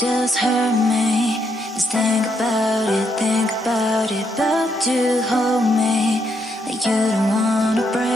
just hurt me. Just think about it, about you hold me like you don't wanna break.